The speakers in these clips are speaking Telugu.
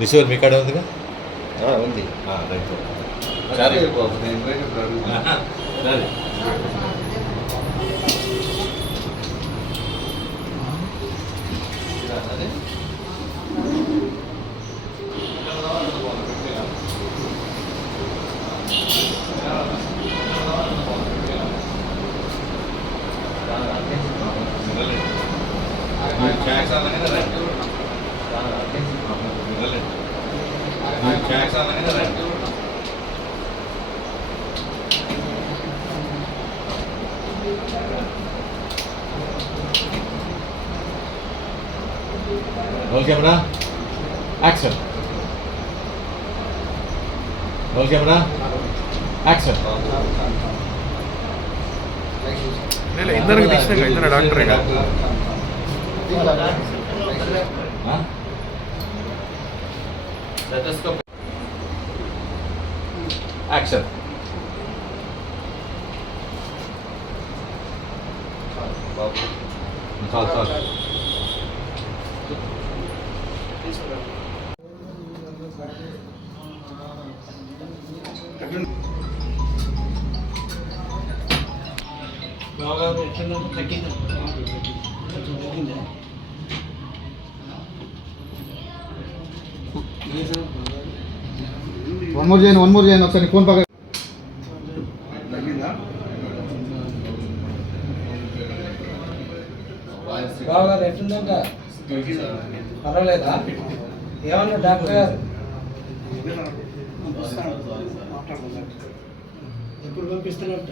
రిసీవర్ మీ కాడ ఉందిగా ఆ, ఉంది ఆ, రైట్ సరే బాబు నేను పోయినప్పుడు అడుగుతాను. Roll camera. Action. Roll camera. Action. ಇಲ್ಲ ಇಂಧನಕ್ಕೆ ತಕ್ಷಣ ಇಂಧನ ಡಾಕ್ಟ್ರ್ ಈಗ స్టెథోస్కోప్ యాక్షన్ బాబు చాలు చాలు బాగా ఎట్లా తగ్గిందా కొంచెం తగ్గిందా వన్ మోర్ చేయను వన్ మోర్ చేయను ఒకసారి ఫోన్ పక్క బాగా ఎట్లుందంట పర్వాలేదా? ఏమన్నా డాక్టర్ గారు? ఎప్పుడు పంపిస్తున్నట్ట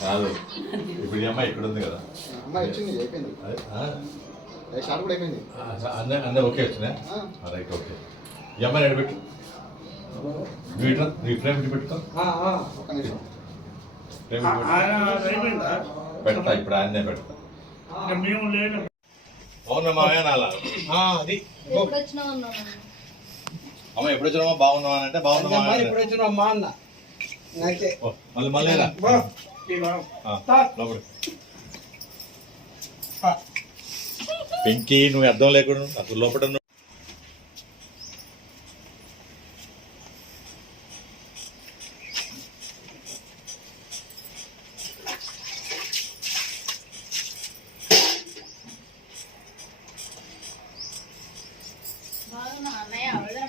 కాదు. ఇప్పుడు ఈ అమ్మాయి ఇక్కడ ఉంది కదా అమ్మాయి వచ్చింది అయిపోయింది. అదే, ఆ? ఏ షార్ట్ కూడా అయిపోయింది. ఆ, అన్నీ అన్నీ ఓకే వచ్చినా? ఆ. Right okay. ఈ అమ్మాయి ఎడబెట్టు. ఇట్లా నీ ఫ్రేమ్ ఇటు పెట్టుకో. ఆ, ఆ. ఒక్క నిమిషం. ఫ్రేమ్ ఇటు పెట్టు. పెడతా ఇప్పుడు ఆయన్నే పెడతా. అది అమ్మ ఎప్పుడు వచ్చినామా బాగున్నావా అంటే బాగున్నావా అమ్మా, అని ఇప్పుడు వచ్చిన అమ్మా అన్న? మళ్ళీ. పెంకి నువ్వు అర్థం లేకుండా అసలు లోపల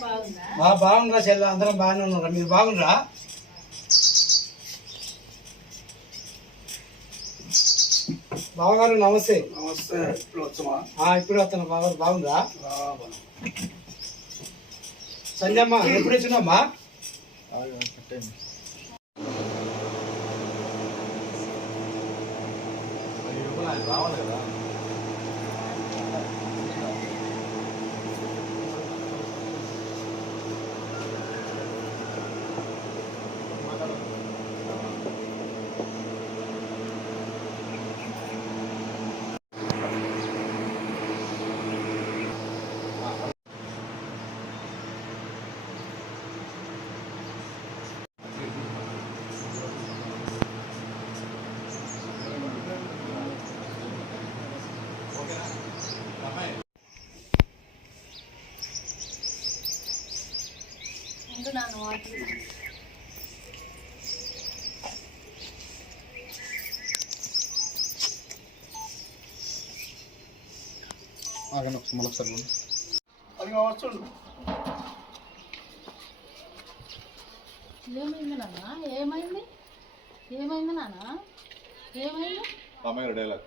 బాగుందా? బాగుండ్రా చెల్ల. అందరం బాగానే ఉన్నారా మీరు బాగుండ్రా? బావగారు నమస్తే. నమస్తే ఇప్పుడు వచ్చామా ఇప్పుడు వస్తున్నా బావగారు బాగుందా సంజమ్మ ఎప్పుడు వచ్చినామ్మా రావాలి కదా ఉండు నాన్న వాటర్ ఆగండి ఒకసారి మళ్ళీ ఒకసారి పోండి. అది కావచ్చు ఏమైంది నాన్న? ఏమైంది? ఏమైంది నాన్న? ఏమైంది? అమ్మాయి డైలాగ్